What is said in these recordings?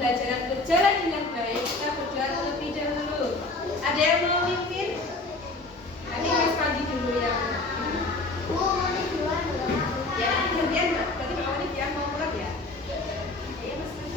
pembelajaran berjalan dengan baik, kita berdoa terlebih dahulu. Ada yang mau mimpin? Nanti Mas Pandi dulu ya. Ya, nanti gantian Mbak. Berarti Mbak Wani dia mau mulai ya? Ayo Mas Pandi.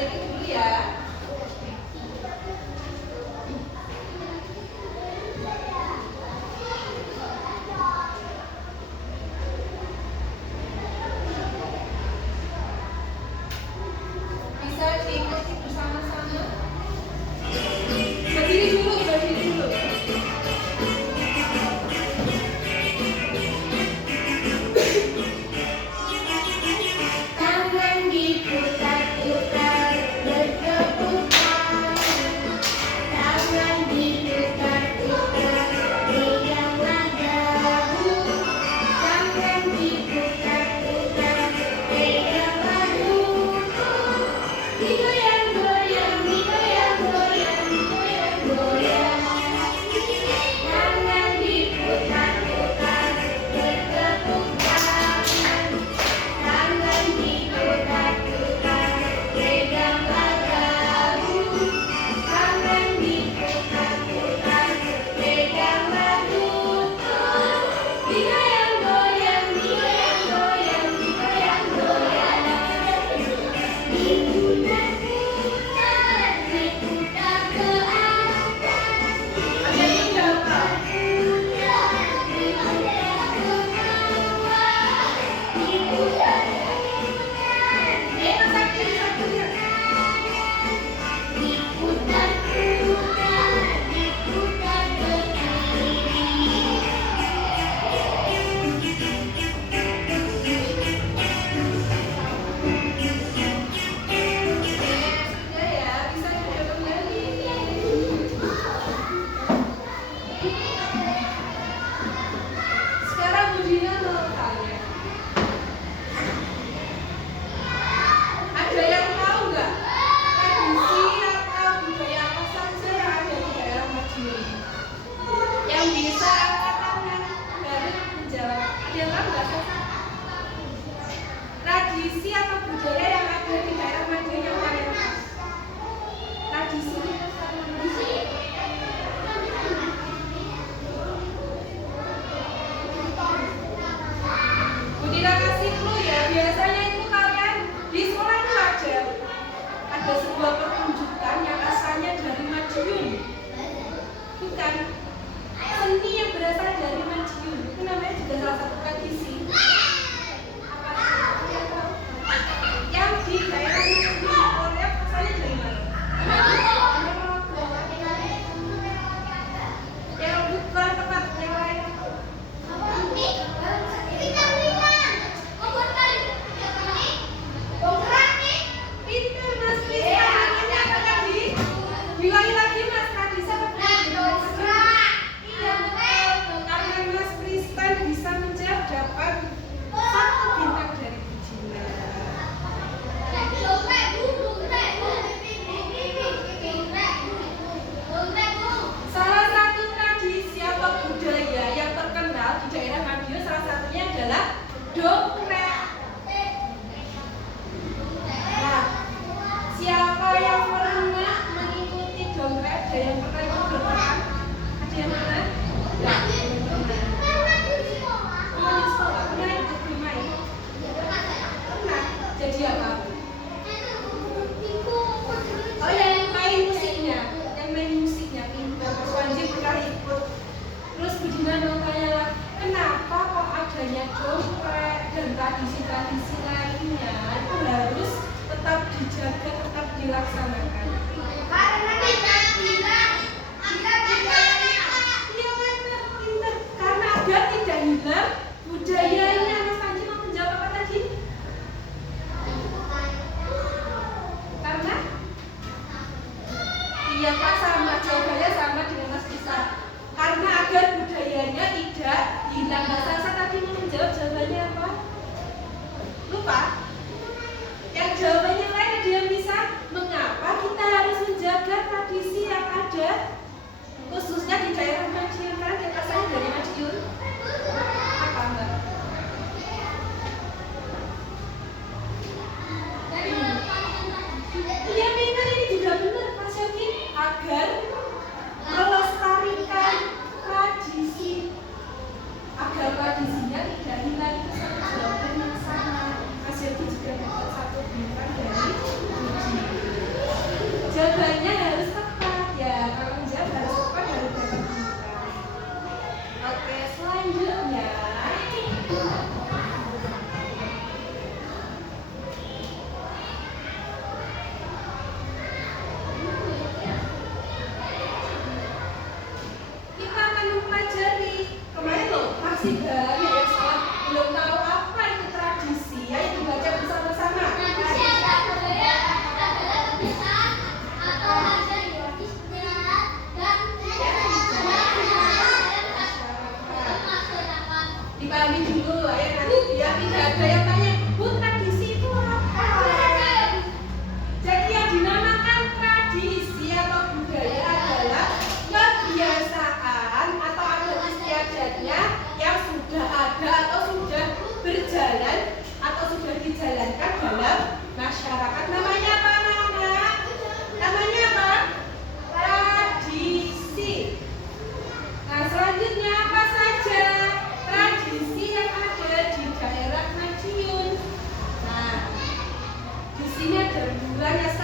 sedikit dulu ya. Bisa diikuti bersama-sama. Berdiri dulu, berdiri dulu. Tangan diputar-putar bergeputar, tangan diputar-putar pegang lagu, tangan diputar-putar pegang lagu, digoyang-goyang, digoyang-goyang, digoyang-goyang, tangan diputar-putar bergeputar. Tangan diputar-putar pegang lagu, tangan diputar-putar pegang lagu, digoyang-goyang, digoyang-goyang, digoyang-goyang, diputar-putar, diputar ke atas, Ada yang jawab. diputar ke bawah, diputar. Diputar-putar, diputar ke kiri. Sudah ya, bisa duduk kembali. Sekarang Budina mau tanya. Ada yang tahu nggak tradisi atau budaya apa saja yang ada di daerah Madiun? Yang bisa angkat tangan baru menjawab. Ada yang tahu nggak? Tradisi atau budaya yang ada di daerah Madiun yang paling khas? Tradisi. Budina kasih clue ya. Biasanya itu kalian di sekolah itu ada sebuah pertunjukan yang asalnya dari Madiun. Bukan seni yang berasal dari Madiun. Itu namanya juga salah satu tradisi. Apa? Yang di daerah Madiun, Korea asalnya dari mana? Yang bukan tempat yang lain. Itu Mas Krista, ini apa tadi? Bilangi lagi Mas Kadisa apa iya, betul. Karena Mas Kristen bisa menjawab dapat 1 bintang dari Budina. Salah satu tradisi atau budaya yang terkenal di daerah Madiun salah satunya adalah dongkrek. Nah, siapa yang pernah mengikuti dongkrek? Ada yang pernah ikut dongkrek? Ada yang pernah? Enggak, belum pernah. Pernah di sekolah, pernah ikut bermain? Pernah. Jadi apa? Oh, yang main musiknya, pintar. Mas Wanji pernah ikut. Terus Budina mau tanya lagi, kenapa kok adanya dongkrek dan tradisi-tradisi lainnya itu harus tetap dijaga, tetap dilaksanakan? Iya benar, pintar. Karena agar tidak hilang budayanya. Mas Panji mau menjawab apa tadi? Karena? Iya Pak, sama jawabannya sama dengan Mas Krista. Karena agar budayanya tidak hilang. Mbak Salsa tadi mau menjawab jawabannya apa? Lupa? Yang jawabannya lain ada yang bisa? Mengapa kita harus menjaga tradisi yang ada khususnya di daerah Madiun? Karena kita asalnya dari Madiun. Apa Mbak? Iya benar, ini juga benar Pak Syogi. Agar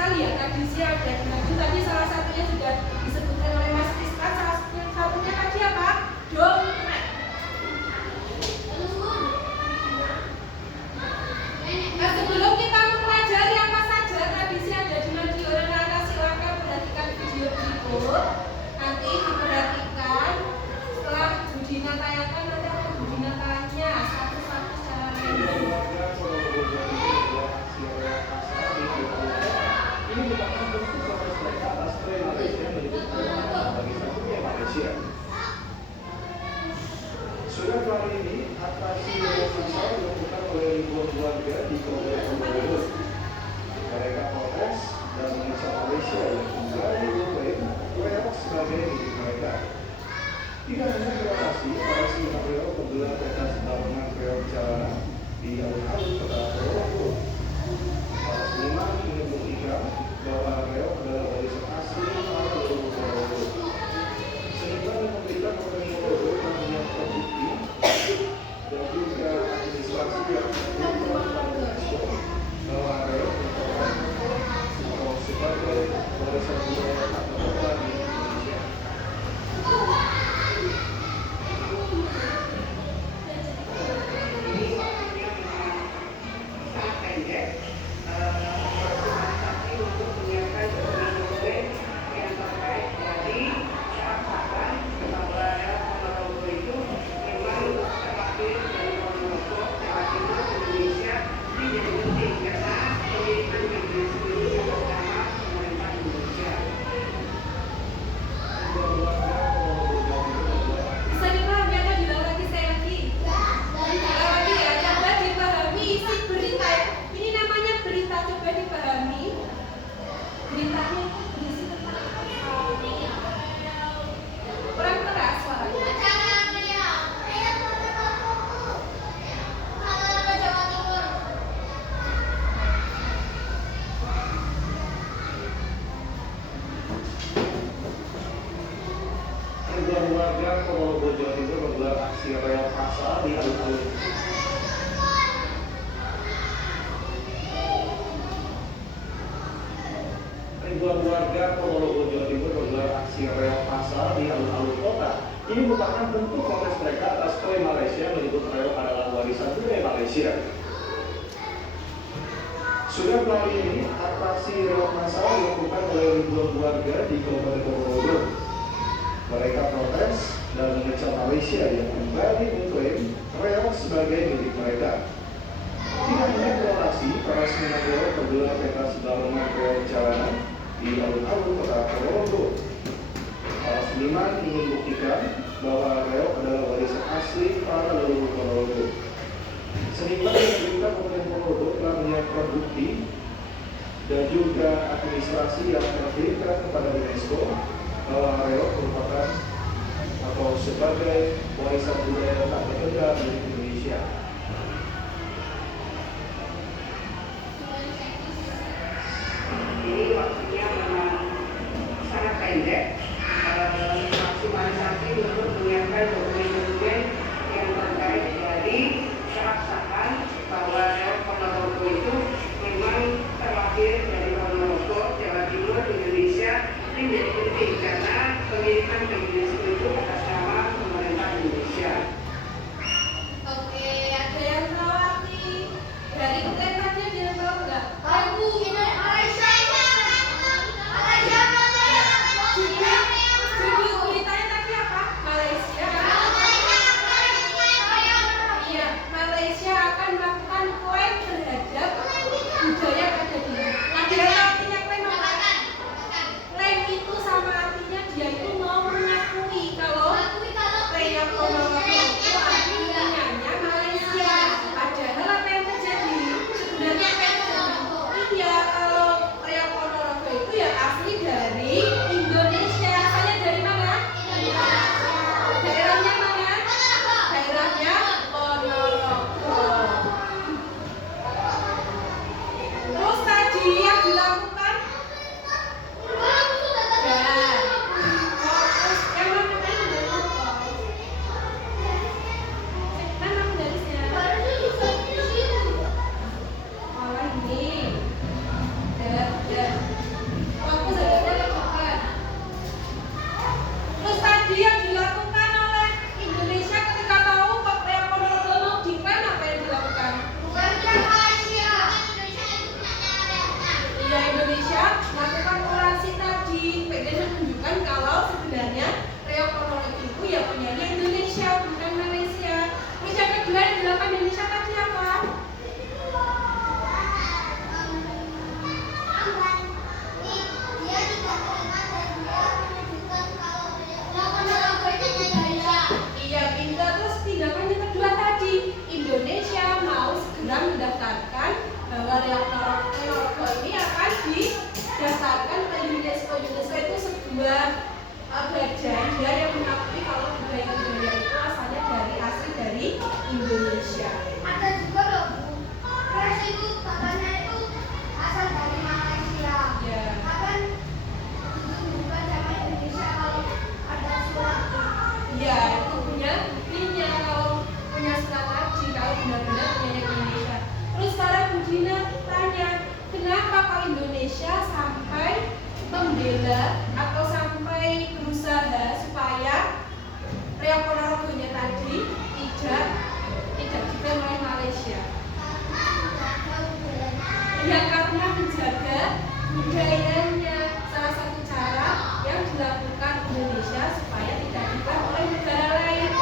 sekali ya tradisi yang ada di Maju. Tadi salah satunya sudah disebutkan oleh Mas Kristan, salah satunya tadi apa? Dongeng. Nah, sebelum kita mempelajari apa saja tradisi yang ada di Madiun, silakan perhatikan video berikut. Nanti diperhatikan setelah Budina tayangkan, nanti akan Budina tanya satu-satu secara random. Ini merupakan bentuk proses mereka atas tren Malaysia menyebut bagi satunya Malaysia. Sudah kali ini atraksi universal dilakukan oleh ribuan warga di Kabupaten Bogor. Mereka protes dan mengecam Malaysia yang kembali mengklaim reok sebagai milik mereka. Tidak hanya relokasi, para seniman reok menggelar pentas bangunan reok jalanan di alun-alun kota Purwokerto. Para seniman ingin membuktikan bahwa reok adalah warisan asli para leluhur Purwokerto. Seniman yang memberikan petani Purwokerto namanya terbukti dan juga administrasi yang berubah pada UNESCO bahwa reok merupakan atau sebagai warisan budaya tak terbatas di Indonesia. Bisa dipahami atau diulang lagi saya lagi? Diulang lagi ya, coba dipahami isi berita. Ini namanya berita, coba dipahami. Beritanya itu berisi tentang apa? Kurang keras suaranya. Ribuan warga Purwokerto Jawa Timur menggelar aksi reok massal di alun-alun. Ribuan warga Purwokerto Jawa Timur menggelar aksi reok massal di alun-alun kota. Ini merupakan bentuk protes mereka atas klaim Malaysia menyebut reok adalah warisan budaya Malaysia. Sudah kali ini atraksi reok massal dilakukan oleh ribuan warga di Kabupaten Purwokerto. Mereka protes dan mengecam Malaysia yang kembali mengklaim reok sebagai milik mereka. Tidak hanya relokasi, para seniman reok menggelar pentas bangunan reok jalanan di alun-alun kota Purwokerto. Para seniman ingin membuktikan bahwa reok adalah warisan asli para leluhur Purwokerto. Seniman yang diberikan Kabupaten Purwokerto telah menyiapkan bukti dan juga administrasi yang terkirimkan kepada UNESCO bahwa reok merupakan atau sebagai warisan budaya tak benda milik Indonesia. Ini waktunya memang sangat pendek. Maksimalisasi untuk menyiapkan dokumen-dokumen yang terkait dari keabsahan bahwa reok Ponorogo itu memang terlahir dari Ponorogo, Jawa Timur, Indonesia. Ini menjadi penting karena pengiriman ke UNESCO itu atas nama pemerintah Indonesia. Oke, yang membela atau sampai berusaha supaya Rio Ponorogonya tadi tidak diklaim oleh Malaysia. Ya karena menjaga budayanya, salah satu cara yang dilakukan Indonesia supaya tidak diklaim oleh negara lain.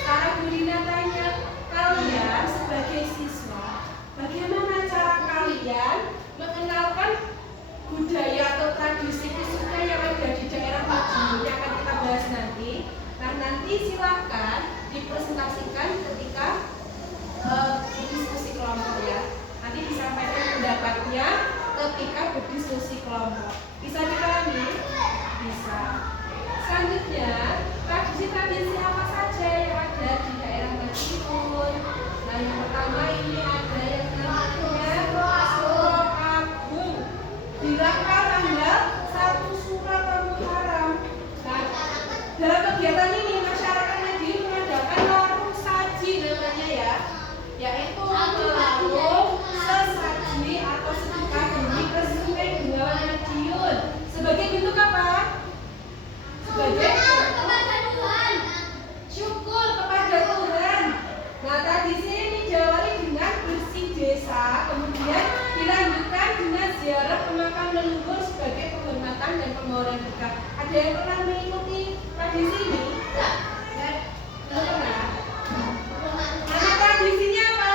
Sekarang Bu Rina tanya, kalian sebagai siswa, bagaimana cara kalian mengenalkan budaya atau tradisi khususnya yang ada di daerah Madiun yang akan kita bahas nanti? Nah nanti silakan dipresentasikan ketika berdiskusi kelompok ya. Nanti disampaikan pendapatnya ketika berdiskusi kelompok. Bisa dipahami? Bisa. Selanjutnya, tradisi-tradisi apa saja yang ada di daerah Madiun? Nah yang pertama ini ada yang namanya Suro Agung. Dilakukan tanggal 1 Surat Al-Muharram. Nah, dalam kegiatan ini masyarakat Madiun mengadakan larung saji namanya ya, yaitu melarung sesaji atau sedekah demi ke Sungai Bengawan Madiun. Sebagai bentuk apa? Sebagai kepada Tuhan. syukur kepada Tuhan. Nah, tradisi ini diawali dengan bersih desa, kemudian dilanjutkan dengan ziarah ke makam leluhur sebagai penghormatan dan permohonan berkah. Ada yang pernah mengikuti tradisi ini? Belum pernah. Nama tradisinya apa?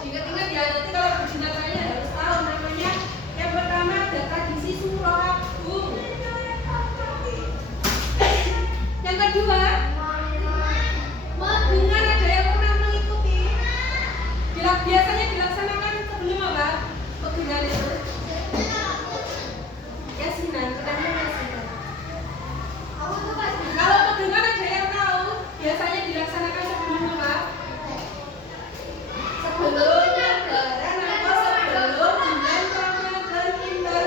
Ingat-ingat ya, nanti kalau Bu Dina tanya harus tahu namanya. Yang pertama ada tradisi Suro Agung. Yang kedua, dengan ada yang pernah mengikuti. Biasanya dilaksanakan sebelum apa? Pegungan itu. Yasinan, pertama yasinan. Kalau pegungan ada yang tahu, biasanya dilaksanakan sebelum apa? Sebelum Lebaran atau sebelum bulan Ramadan Inter.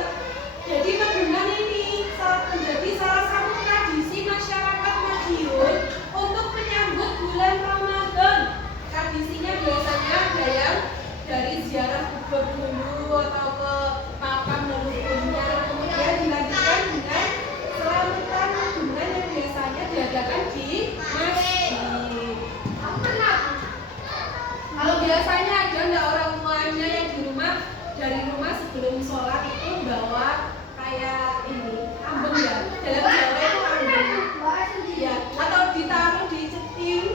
Jadi pegungan ini menjadi salah satu tradisi masyarakat Madiun untuk menyambut bulan Ramadan. Tradisinya biasanya ada yang dari ziarah kubur dulu atau ke makam leluhurnya, kemudian dilanjutkan dengan selamatan pegungan yang biasanya diadakan di masjid. Kalau biasanya ada nggak orang tuanya yang di rumah, dari rumah sebelum sholat itu bawa kayak ini ambeng ya, dalam Jawa itu ambeng ya, atau ditaruh di ceting,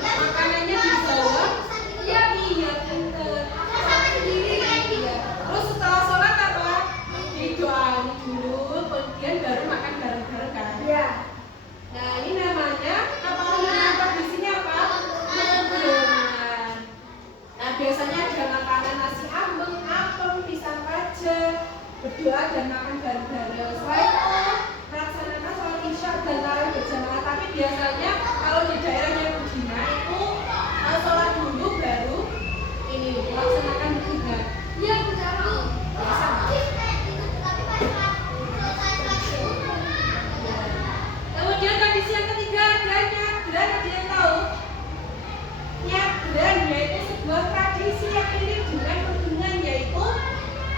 makanannya dibawa. Iya pinter. Iya. Terus setelah sholat apa? Didoain dulu, kemudian baru makan bareng-bareng kan? Iya. Nah ini namanya apa? Nama tradisinya apa? Pegungan. Nah biasanya ada makanan nasi ambeng, apem, pisang raja, berdoa dan makan bareng-bareng. Selain itu melaksanakan sholat isya dan tarawih berjamaah. Tapi biasanya kalau di daerahnya Bu Dina itu sholat dulu baru ini melaksanakan pegungan. Iya, betul. Biasa. Kemudian tradisi yang ketiga ada nyadran. Ada yang tahu? Nyadran yaitu sebuah tradisi yang mirip dengan pegungan, yaitu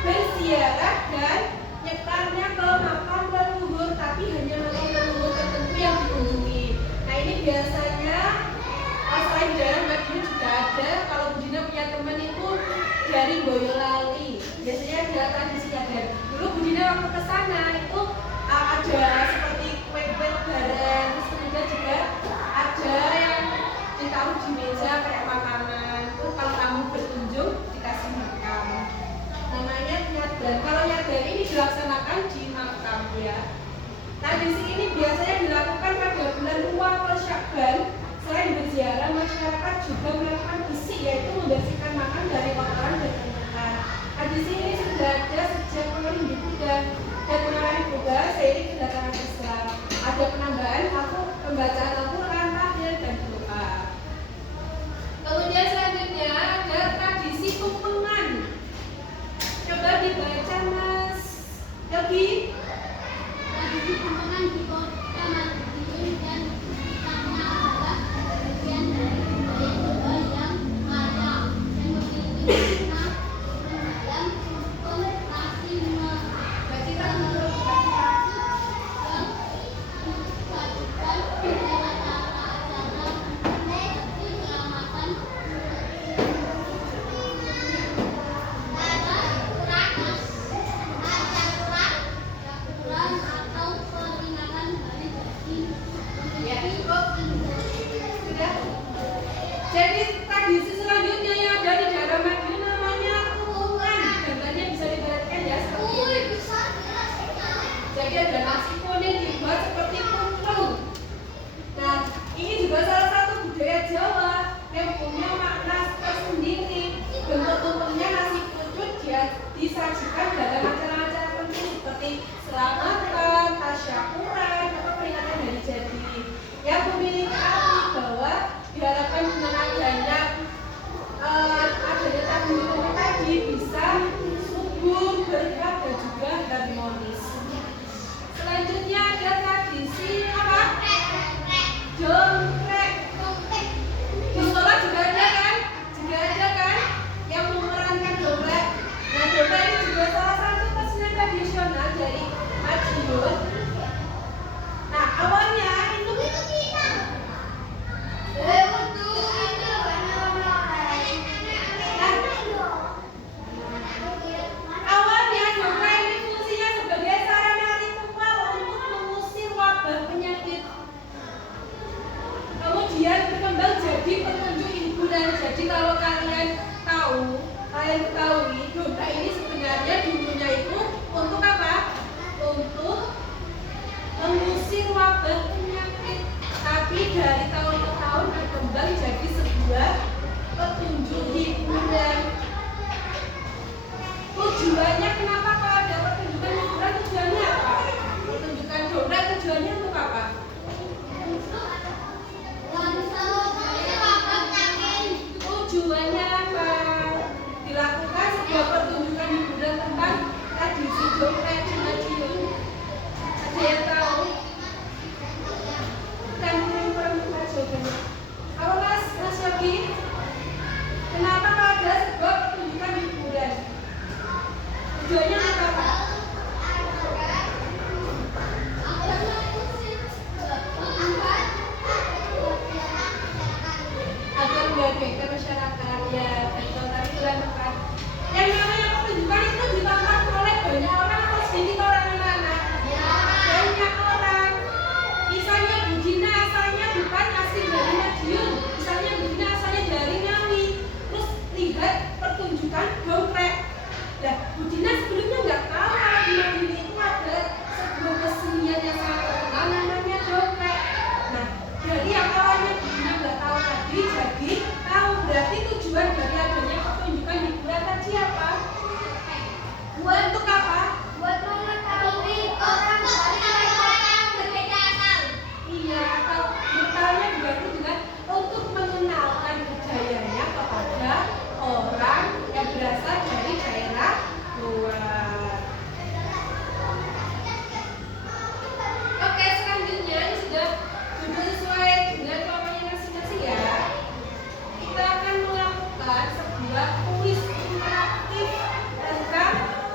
berziarah dan nyetarnya ke makam leluhur, tapi hanya makam leluhur tertentu yang dikunjungi. Nah ini biasanya selain di daerah Madiun juga ada. Kalau Bu Dina punya teman itu dari Boyolali, biasanya ada tradisi nyadran. Dulu Bu Dina waktu ke sana itu ada seperti kue-kue lebaran, terus kemudian juga ada yang ditaruh di meja kayak makanan. Terus kalau tamu berkunjung dikasih makan. Namanya nyadran. Kalau nyadran ini dilaksanakan di makam ya. Tradisi ini biasanya dilakukan pada bulan Ruwa atau Syakban. Selain berziarah, masyarakat juga melakukan bersih, yaitu membersihkan makam dari kotoran dan tumbuhan. Tradisi ini sudah ada sejak pengarang Buddha dan pengarang Buddha seiring kedatangan Islam. Ada penambahan pembacaan Al-Quran, tahlil dan doa. Kemudian selanjutnya ada tradisi tumpengan. Coba dibaca Mas Yogi. Tradisi tumpengan di kota Madiun dan sekitarnya adalah bagian dari budaya Jawa yang ada. jongkrak di Madiun? Ada yang tahu? Kan kurang tepat jawabannya. Apa Mas Yogi? Kenapa ada sebab pertunjukan hiburan? Tujuannya apa Pak? Agar menggairahkan masyarakat, ya betul, tapi bulan tepat. Yang namanya pertunjukan itu ditonton oleh banyak orang atau sedikit orang anak-anak? Banyak orang. Misalnya Bu Dina asalnya bukan asli dari Madiun, misalnya Bu Dina asalnya dari Ngawi, terus lihat pertunjukan dongkrek. Nah, Bu Dina sebelumnya nggak tahu kalau di Madiun itu ada sebuah kesenian yang sangat terkenal namanya dongkrek. Nah, dari yang awalnya Bu Dina nggak tahu tadi, jadi tahu. Berarti tujuan dari adanya pertunjukan hiburan tadi apa? Untuk apa? Buat mengetahui orang dari negara yang berbeda asal. Iya, atau misalnya juga itu dengan untuk mengenalkan budayanya kepada orang yang berasal dari daerah luar. Oke, selanjutnya ini sudah sesuai dengan kelompoknya masing-masing ya. Kita akan melakukan sebuah kuis interaktif tentang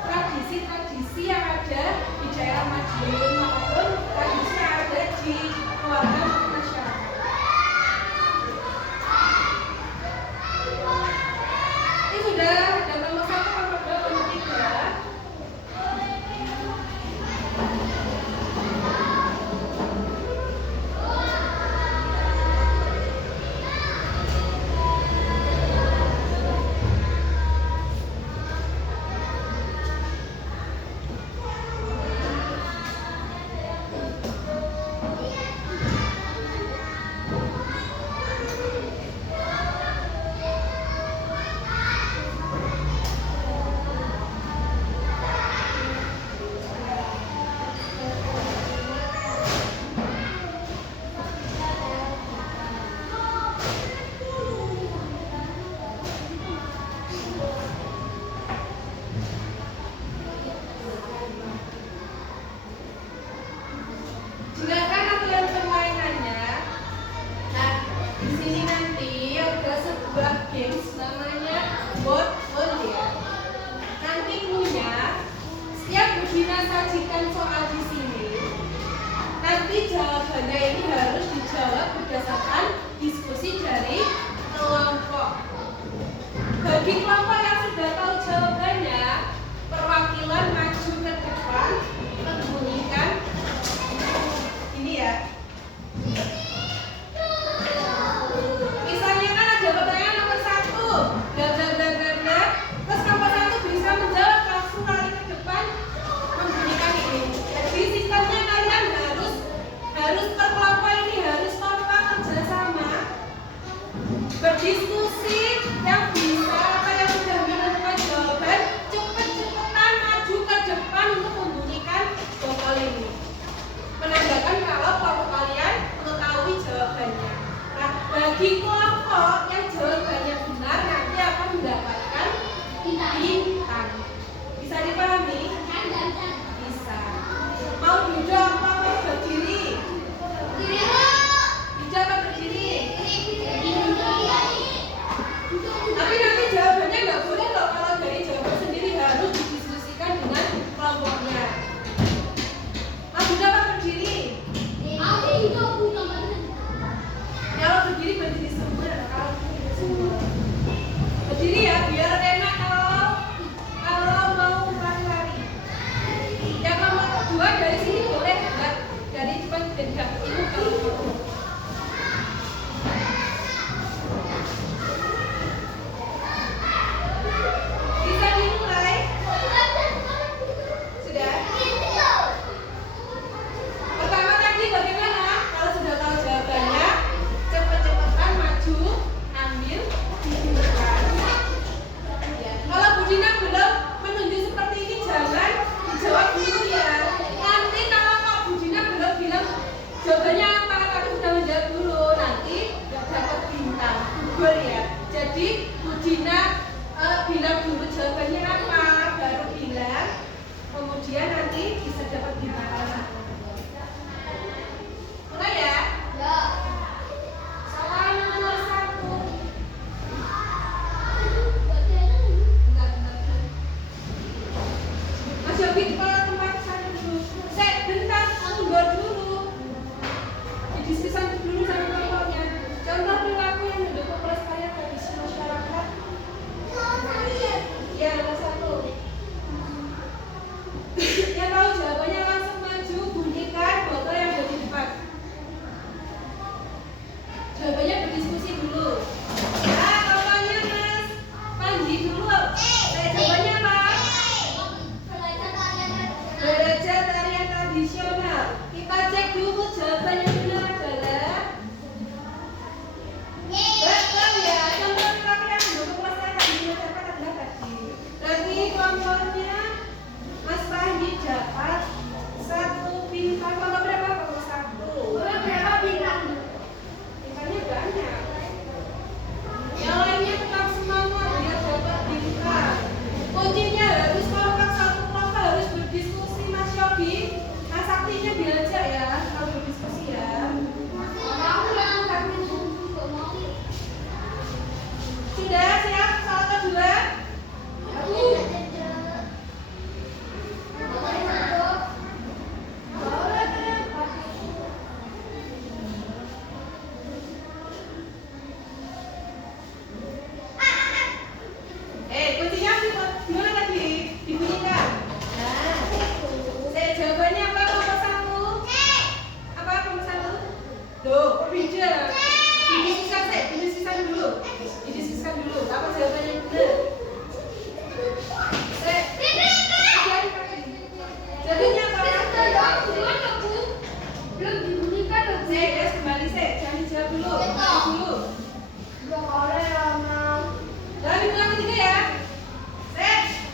tradisi-tradisi yang ada di daerah Madiun maupun tradisi yang ada di keluarga maupun masyarakat. Ini sudah ada nomor 1, nomor 2, nomor 3. Silakan aturan permainannya. Nah, di sini nanti ada sebuah games namanya word ya. Nanti punya setiap Bu Dina sajikan soal di sini. Nanti jawabannya ini harus dijawab berdasarkan diskusi dari kelompok. Bagi kelompok yang sudah tahu jawabannya, perwakilan maju ke depan membunyikan ini ya. Misalnya kan ada pertanyaan nomor 1, bla bla bla bla bla. Terus kelompok 1 bisa menjawab langsung lari ke depan membunyikan ini. Jadi sistemnya kalian harus per kelompok ini harus kompak kerjasama, berdiskusi, yang bisa atau yang sudah menentukan jawaban cepet-cepetan maju ke depan untuk membunyikan botol ini. Menandakan kalau kelompok kalian mengetahui jawabannya. Nah, bagi kelompok yang jawabannya benar nanti akan mendapatkan bintang. Bisa dipahami? Bisa. Mau duduk apa mau berdiri? Duduk apa berdiri? Tapi nanti jawabannya nggak boleh loh kalau dari jawaban sendiri, harus didiskusikan dengan kelompoknya. Mau duduk apa berdiri? Kalau berdiri berdiri semua, kalau berdiri semua. Berdiri ya biar enak kalau mau lari-lari. Yang nomor 2 dari sini boleh enggak? Dari depan beda ini kalau mau. Bisa dimulai? Sudah? Pertama tadi bagaimana? Kalau sudah tahu jawabannya, cepet-cepetan maju, ambil, dihidupkan. Ya. Kalau Bu Dina belum menunjuk seperti ini, jangan dijawab dulu ya. Nanti kalau Pak Bu Dina belum bilang jawabannya apa, ujian nanti bisa dapat bintang. Mulai ya. Ya. Soal nomor 1. Mas Yogi di tempat sana dulu. Saya bentar, tunggu dulu. Didiskusikan dulu sama kelompoknya. Contoh perilaku yang mendukung pelestarian tradisi masyarakat. Ya, nomor 1. Yang tahu jawabannya langsung maju, bunyikan botol yang ada di depan. Jawabannya berdiskusi dulu. Nah, kelompoknya Mas Panji dulu. Jawabannya apa? Belajar tarian tradisional. Kita cek dulu jawaban yang benar adalah betul ya. Contoh perilaku yang mendukung pelestarian tradisi masyarakat adalah tadi. Berarti kelompoknya Mas Panji dapat 1 bintang. Kelompok berapa? Kelompok 1. Berapa bintang? Bintangnya banyak. Yang lainnya tetap semangat biar dapat bintang. Kuncinya harus kompak, satu kelompok harus berdiskusi. Mas Yogi, Mas Saktinya diajak ya kalau berdiskusi ya. Sudah siap? Soal kedua. Kuncinya gimana tadi? Dibunyikan. Nah, saya jawabannya apa? Kelompok 1. Apa kelompok 1? Tuh, kok beda? Didiskusikan dulu. Didiskusikan dulu. Apa jawabannya yang benar? Jadinya apa? Belum dibunyikan loh, Bu. Kembali, jangan dijawab dulu. Dulu. Udah boleh lama. Dalam hitungan ketiga ya.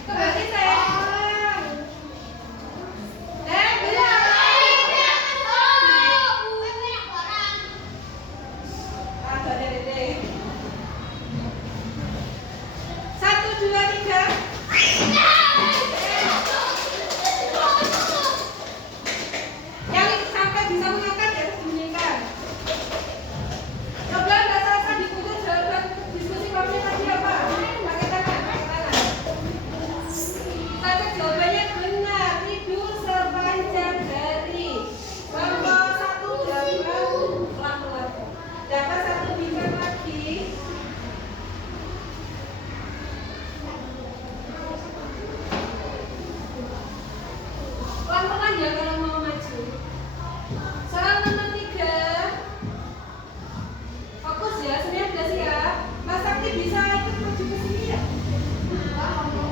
Kembali belum. Agak dede. 1, 2, 3. Yang sampai bisa mengangkat ya harus dibunyikan. Coba nggak salah di buku jawaban diskusi kelompok tadi apa? Pakai tangan, pakai tangan. Saya jawabannya benar. Tidur sepanjang hari. Kelompok 1 dapat pelan-pelan. Dapat 1 bintang lagi. Pelan-pelan ya kalau mau maju. Soal nomor 3. Fokus ya, semuanya sudah siap. Mas Sakti bisa ikut maju ke sini ya? Mau.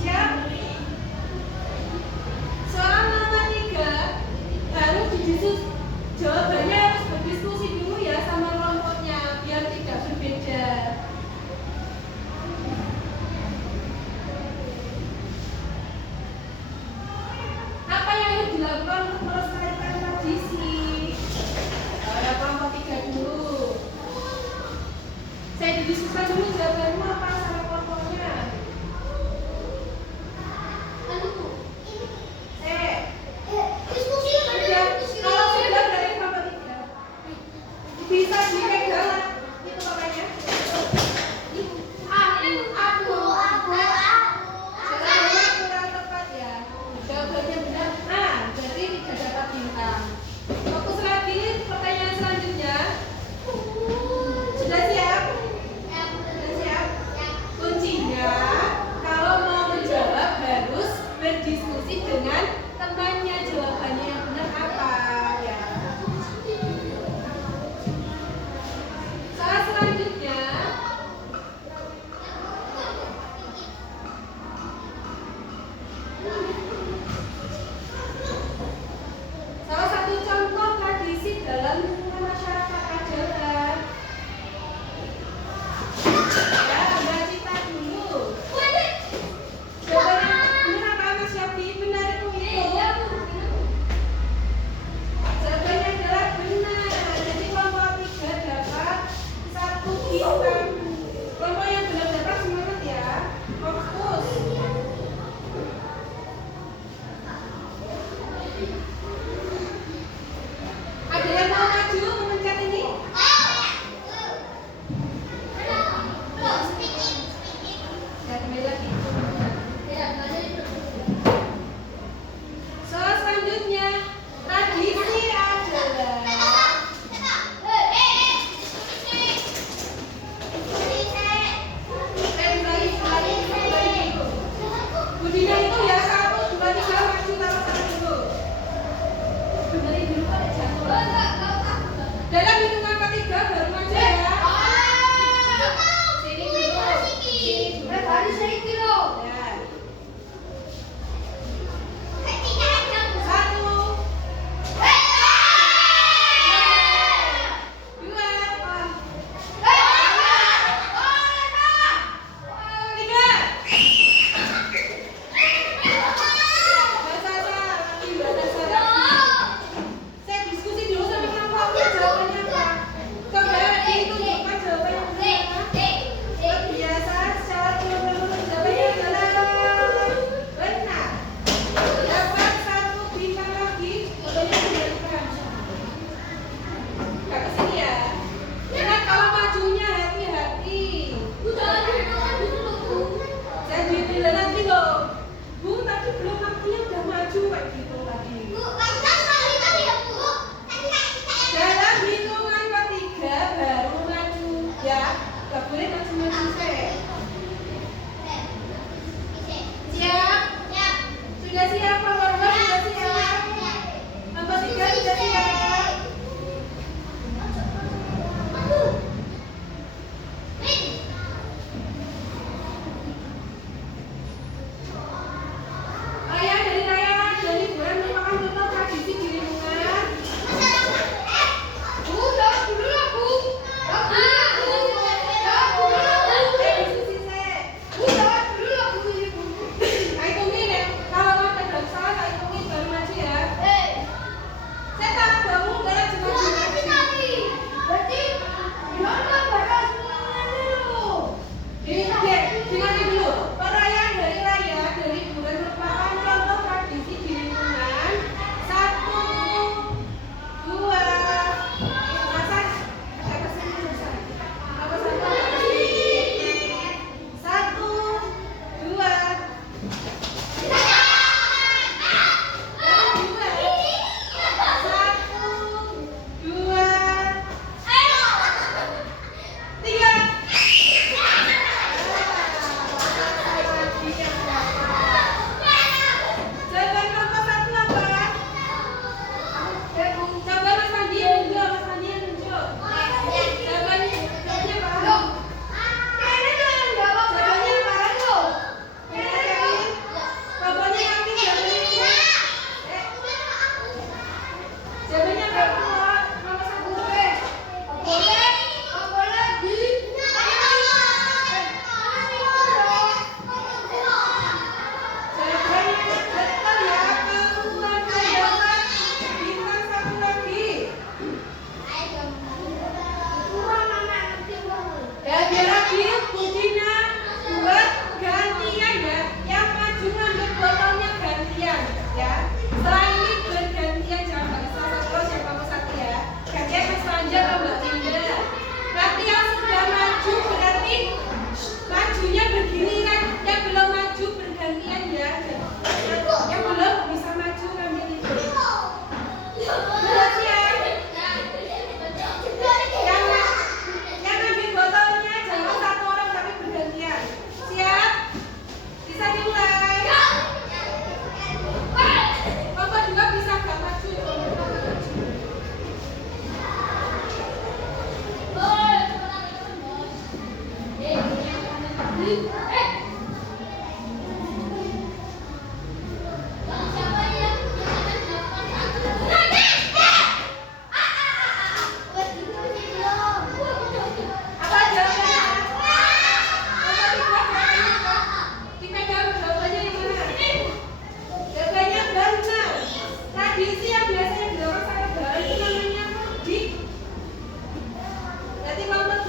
Siap? Soal nomor 3 harus didiskusi. Jawabannya harus berdiskusi dulu ya sama kelompoknya biar tidak berbeda. Apa yang harus dilakukan untuk melestarikan tradisi? Ada kelompok 3 dulu. Saya didiskusikan dulu jawabanmu apa sama kelompoknya. Diskusi Ya, kalau sudah berarti kelompok 3. Bisa dipegang itu papanya. Jawabannya kurang tepat ya. Jawabannya benar. Nah, berarti tidak dapat bintang. Fokus lagi pertanyaan selanjutnya. Sudah siap? Sudah siap? bukan. Kelompok yang benar dapat semangat ya. Fokus. Ada yang mau maju memencet ini? Ya, kembali lagi. So, selanjutnya tradisi adalah Budina itu ya 1, 2, 3 maju taruh dulu. Benerin dulu pada jatuh. Dalam hitungan ketiga baru maju ya. Sini dulu. Sini dulu. Ya. 1,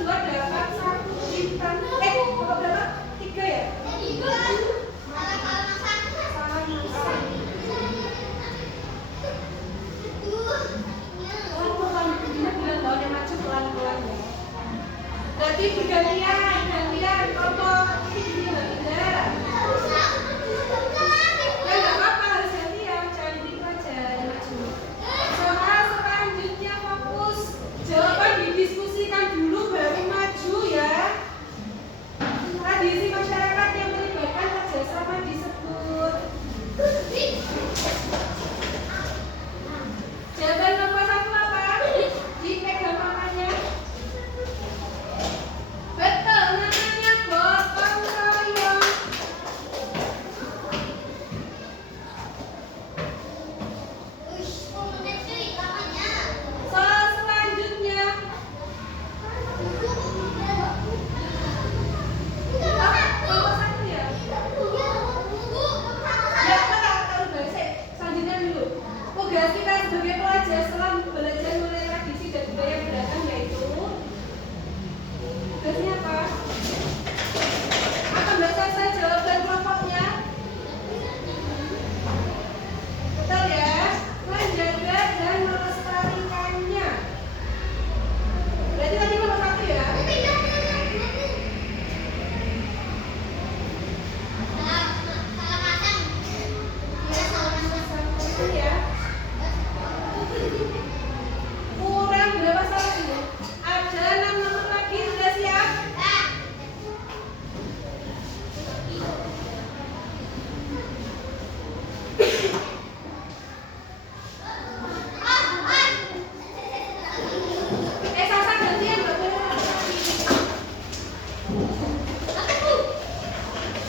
2 dapat gantian kelompok ini benar. Ya nggak apa-apa, harus gantian, jangan gitu aja yang maju. Soal selanjutnya fokus jawaban didiskusikan dulu baru maju ya. Tradisi masyarakat yang melibatkan kerjasama disebut. Jawaban nomor 1 apa? Dipegang mamanya. Betul, namanya gotong royong. Soal selanjutnya. Nomor 1 ya? Ya, taruh balik. Selanjutnya dulu. Tugas kita sebagai pelajar setelah belajar mengenai tradisi dan budaya beragam yaitu tugasnya apa? Akan baca saya jawaban kelompoknya. Betul ya? Menjaga dan melestarikannya. Berarti tadi nomor 1 ya? Ya. Kurang berapa salah ini? Ada 6 nomor lagi, sudah siap? Sasa gantian nggak boleh.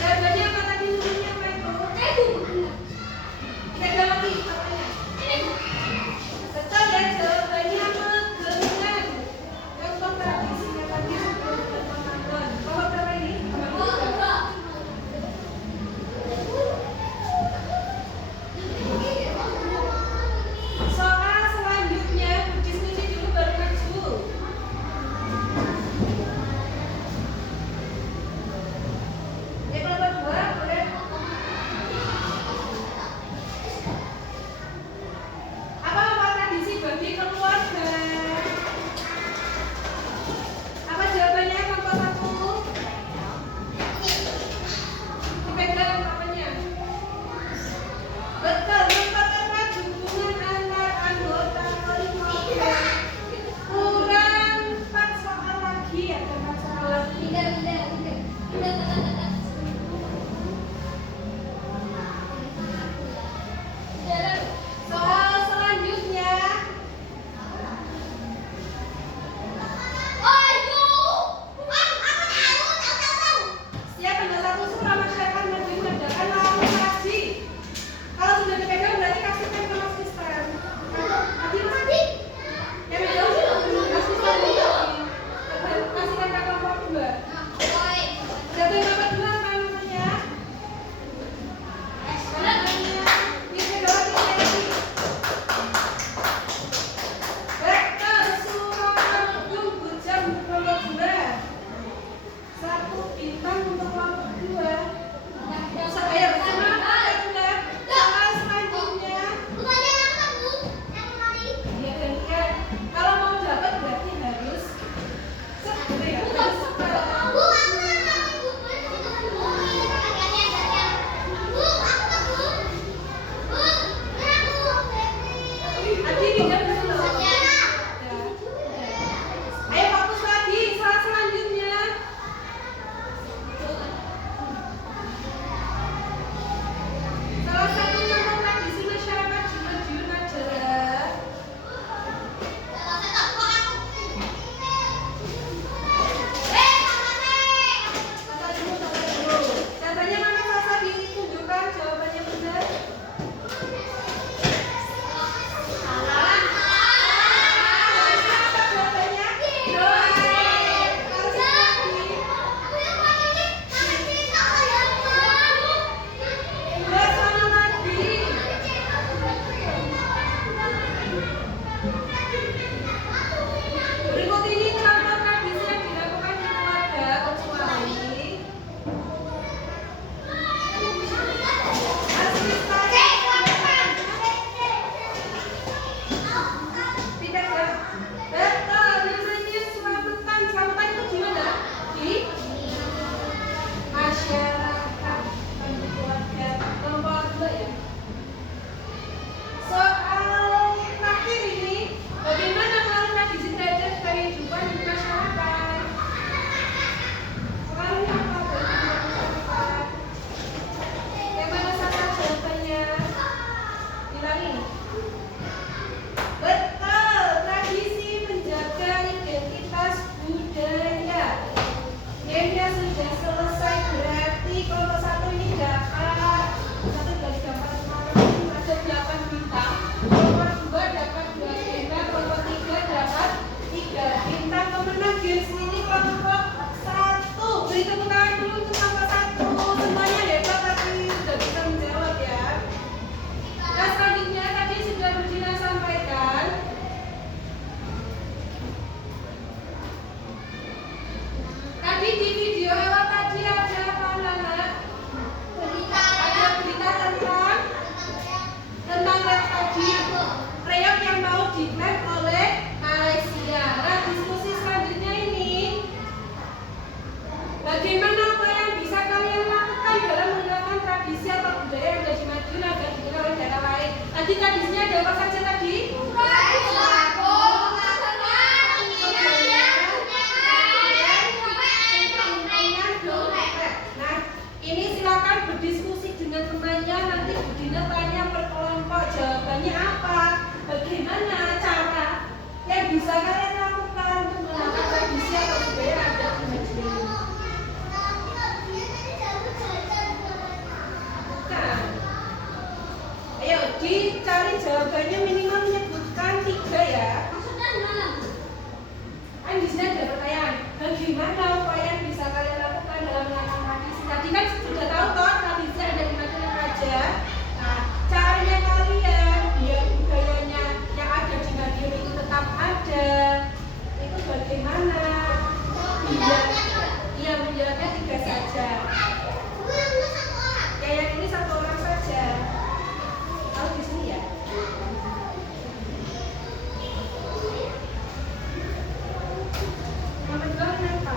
Jawabannya apa tadi namanya apa itu? Kita lagi apanya? Betul ya, jawabannya megengan. Contoh tradisinya tadi sebelum Ramadan. Kalau berapa ini? Soal selanjutnya berdiskusi dulu baru maju. Kelompok 2 boleh. Apa tradisi bagi keluarga? Apa jawabannya kelompok 1? Dipegang apanya? Betul, mempererat hubungan antar anggota keluarga. Kurang 4 soal lagi, ada 4 soal lagi. Soal selanjutnya. Siap tanggal 1 setelah masyarakat mengadakan lamentasi. Kalau sudah dipegang berarti kasihkan ke Mas Kristan. Ya pegang Mas Kristan. Kasihkan ke kelompok 2. Jawaban nomor 2 Nanti tradisinya ada apa saja tadi? Nah, ini silakan berdiskusi dengan temannya. Nanti Bu Dina tanya per kelompok, jawabannya apa? Bagaimana cara yang bisa kalian lakukan untuk mengangkat tradisi atau budaya adat di Madiun? Bukan. Ayo dicari jawabannya, minimal menyebutkan 3 ya. Kan di sini ada pertanyaan, bagaimana upaya yang bisa kalian lakukan dalam mengangkat tradisi? Tadi kan sudah tahu toh tradisi ada di mana aja. Nah, caranya kalian biar budayanya yang ada di Madiun itu tetap ada, itu bagaimana? Iya, menjalannya 3 saja. Ya, yang ini 1 orang saja. Tahu di sini ya? Teman-teman apa?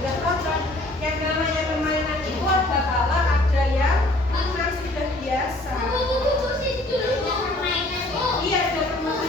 Nggak cocok. Yang namanya permainan itu ada kala ada yang memang sudah biasa. Iya, ada permainan.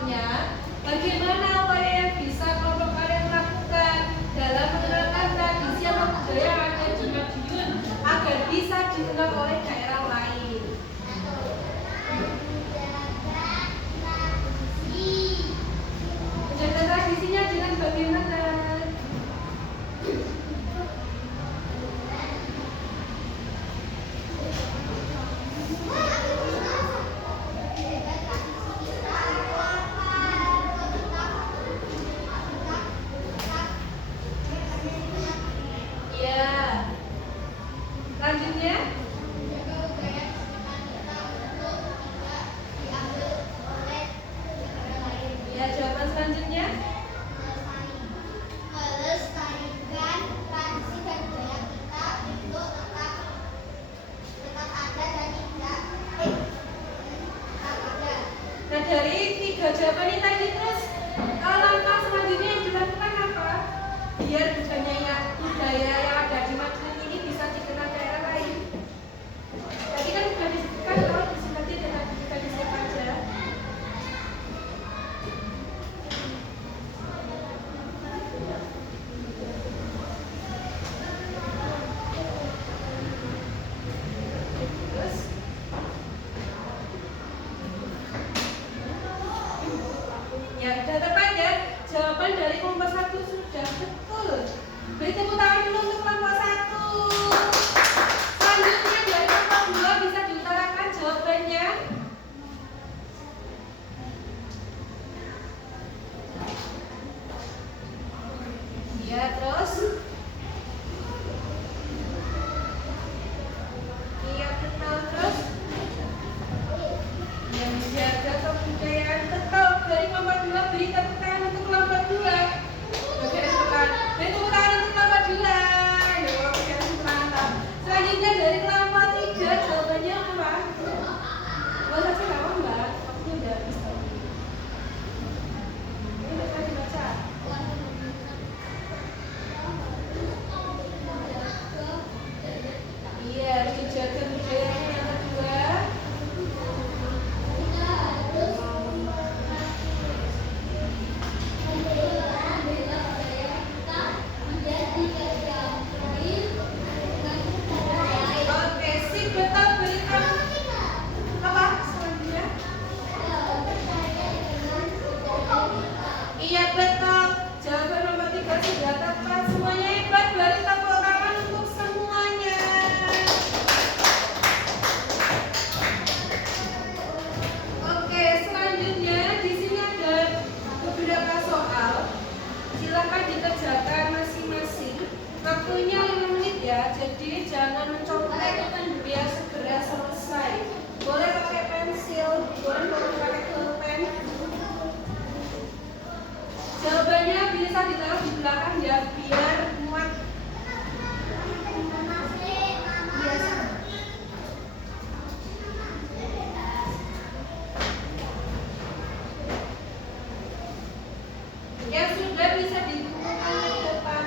kelompoknya, bagaimana upaya yang bisa kelompok kalian lakukan dalam menerapkan tradisi atau budaya yang ada di Madiun agar bisa dikenal oleh daerah lain. Menjaga tradisinya dengan bagaimana? Ya. Lanjutnya? Ya, jawaban selanjutnya? Melestarikan tradisi dan budaya kita untuk tetap ada dan tidak ada. Nah, dari 3 jawaban ini tadi terus langkah selanjutnya yang dilakukan apa? Biar budaya yang ada di Madiun ini bisa dikenal daerah lain. Tadi kan sudah disebutkan kalau di sini nanti ada tadi siapa aja. Terus ya udah tepat ya. Jawaban dari kelompok 1 sudah betul. Beri tepuk tangan dulu untuk kelompok 1. Selanjutnya dari kelompok 2 bisa diutarakan jawabannya. Ya, terus iya betul, terus yang menjaga kebudayaan betul. Dari kelompok 2 beri tepuk tangan untuk kelompok 2. Beri tepuk tangan untuk kelompok 2. Ya, kalau kalian mantap. Selanjutnya dari kelompok 3 jawabannya apa? Gak usah jawab mbak, waktunya udah habis tadi. Ini bisa dibaca. Iya, harus dijaga budayanya. Yang kedua, oke, sip, betul. Berikan apa selanjutnya? Iya betul. Jawaban nomor 3 sudah tepat. Semuanya hebat. Beri tepuk tangan untuk semuanya. Oke, selanjutnya di sini ada beberapa soal. Silakan dikerjakan masing-masing. Waktunya 5 menit ya. Jadi jangan mencontek biar segera selesai. Boleh pakai pensil, boleh pakai pulpen. Jawabannya bisa ditaruh di belakang ya biar muat. Biasa. Yang sudah bisa dikumpulkan ke depan.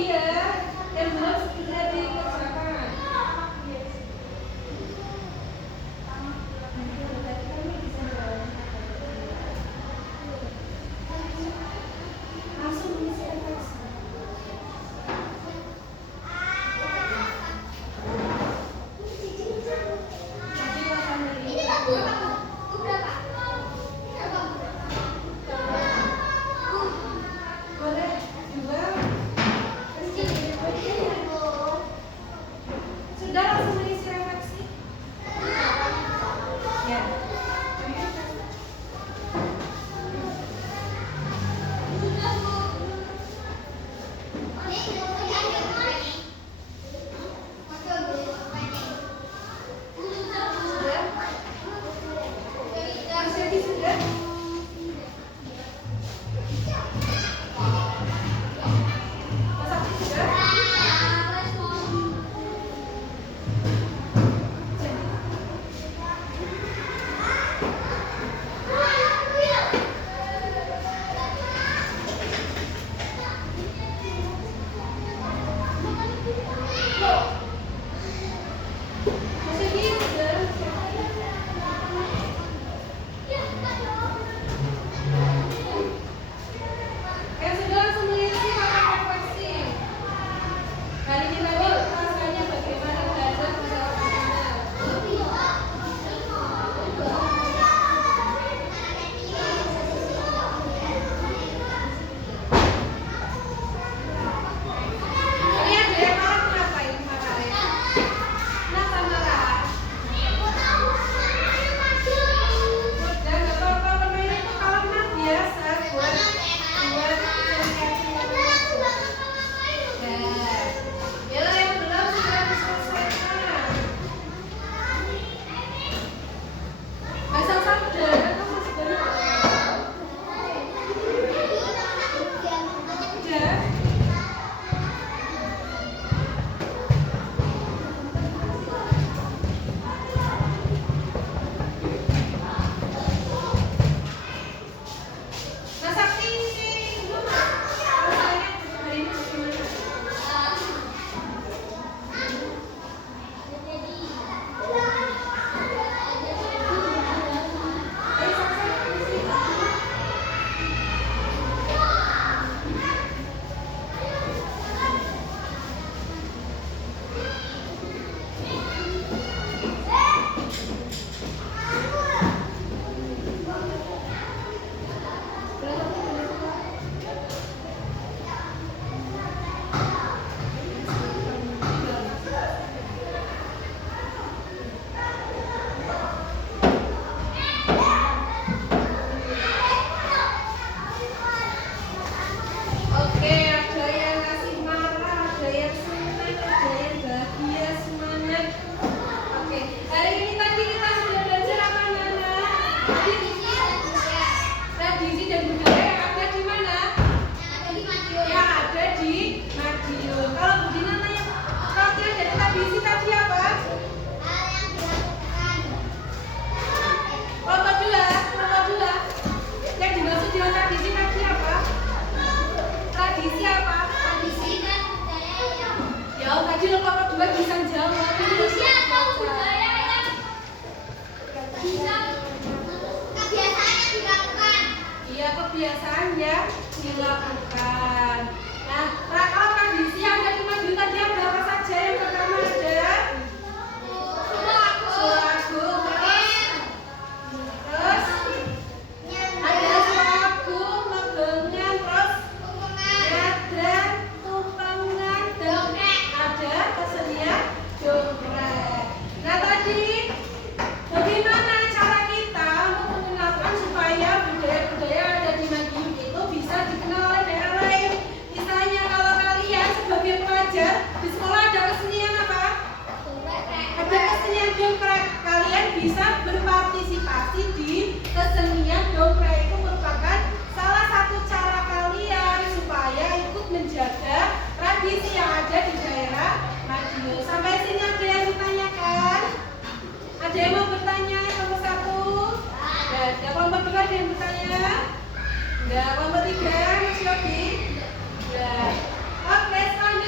lagi ya. Yang belum sudah dikerjakan. Langsung mengisi refleksi. Jadi akan Ini kan udah Pak. boleh juga. Sudah langsung mengisi refleksi. Ya. Sudah. Mas Yadi sudah. Mas Abdi sudah. Mas Yadi sudah. Yang sudah langsung mengisi pakai refleksi. Kali ini tadi rasanya bagaimana belajar bersama benar. Ini ada yang marah, kenapa ini marah ya? Kenapa marah? Udah nggak apa-apa, permainan itu kalau memang biasa buat komunikasi. Ya, yang belum sudah diselesaikan. Bahasa sabda, kamu masih banyak. Udah. Mas Sakti ini dulu Mas. Rasanya hari ini bagaimana? Ayo sama-sama di sini. Oke, ada yang kasih marah, ada yang senang, ada yang bahagia, semangat. Oke, hari ini tadi kita sudah belajar apa Nana? Tradisi dan budaya yang ada di mana? Yang ada di Madiun. Kalau Budi Nana yang perhatian dari tradisi tadi apa? Kelompok dua. Yang dimaksud dengan tradisi tadi apa? Tradisi apa? Ya, tadi lo kelompok dua bisa jawab. Iya, kebiasaan yang dilakukan. Nah, kalau tradisi yang ada di Madiun tadi ada apa saja? Yang pertama ada sulagu, terus ada sulagu, megengan, terus nyadran, tumpangan, dan ada kesenian dongkrek. Nah tadi bagaimana cara kita untuk mengenalkan supaya budaya-budaya yang ada di Madiun itu bisa dikenal oleh daerah lain? Misalnya kalau kalian sebagai pelajar di sekolah ada kesenian apa? Ada kesenian dongkrek. Kalian bisa berpartisipasi di kesenian dongkrek. Itu merupakan salah satu cara kalian supaya ikut menjaga tradisi yang ada di daerah Madiun. Sampai sini ada yang ditanyakan? Ada yang mau bertanya? Kelompok satu? Ada. Kelompok dua ada yang bertanya? Enggak. Kelompok tiga? Mas Yogi? Enggak. Oke, selanjutnya.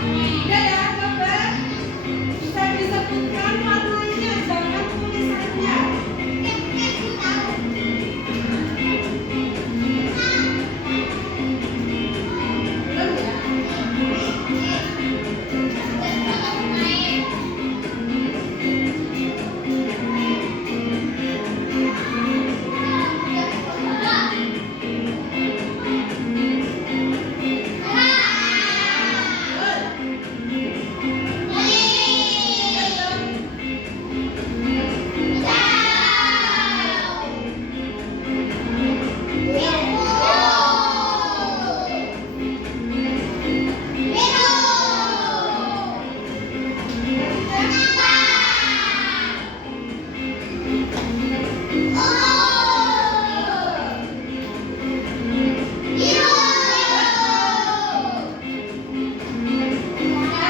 Udah ya, coba bisa disebutkan warnanya, jangan tulisannya. Belum ya?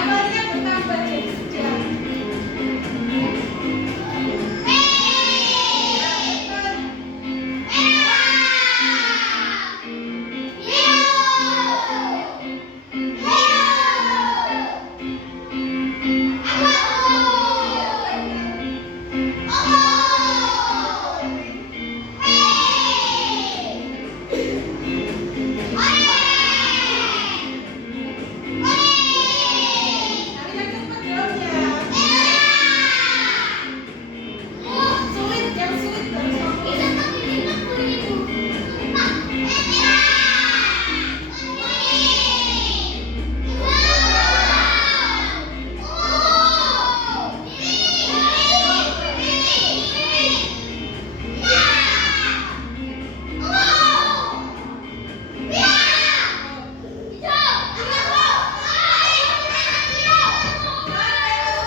Levelnya bertambah jadi sedang. Kalian cepet jawabnya. Sulit, yang sulit terus.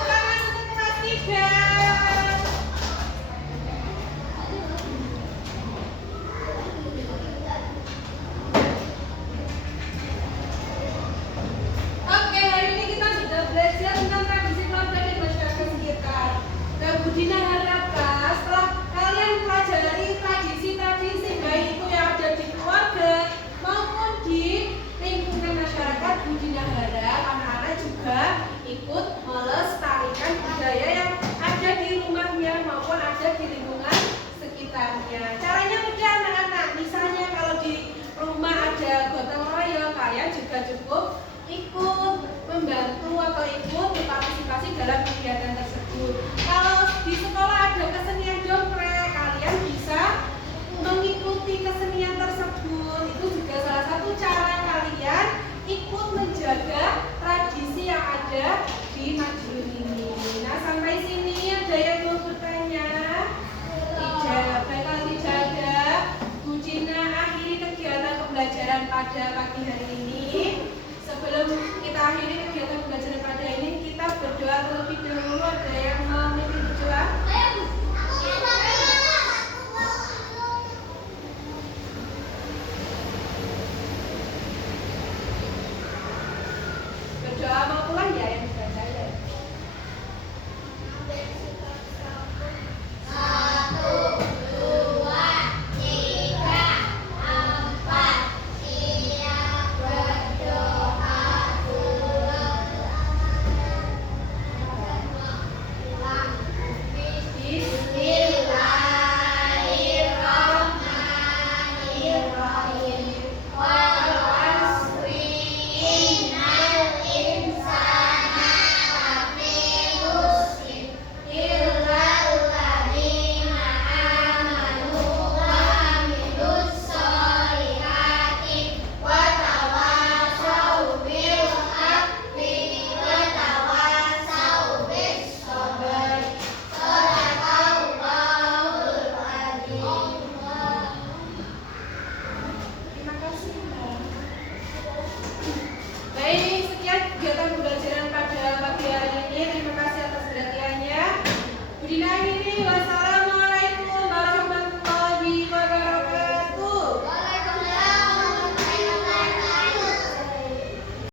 Tangan untuk kelas 3. Oke, hari ini kita sudah belajar tentang tradisi keluarga dan masyarakat sekitar. Dan Budina harapkan setelah kalian pelajari tradisi-tradisi baik itu yang ada di keluarga maupun di lingkungan masyarakat, Budina harap anak-anak juga ikut melestarikan budaya yang ada di rumahnya maupun ada di lingkungan sekitarnya. Caranya mudah anak-anak. Misalnya kalau di rumah ada gotong royong, kalian juga cukup ikut membantu atau ikut berpartisipasi dalam kegiatan tersebut. Kalau di sekolah ada kesenian dongkrek, kalian bisa mengikuti kesenian tersebut. Itu juga salah satu cara kalian ikut menjaga tradisi yang ada di Madiun ini. Nah, sampai sini ada yang mau bertanya? Tidak. Baik, kalau tidak ada, Bu Cina akhiri kegiatan pembelajaran pada pagi hari ini. Sebelum kita akhiri kegiatan pembelajaran pada ini, kita berdoa terlebih dahulu. Ada yang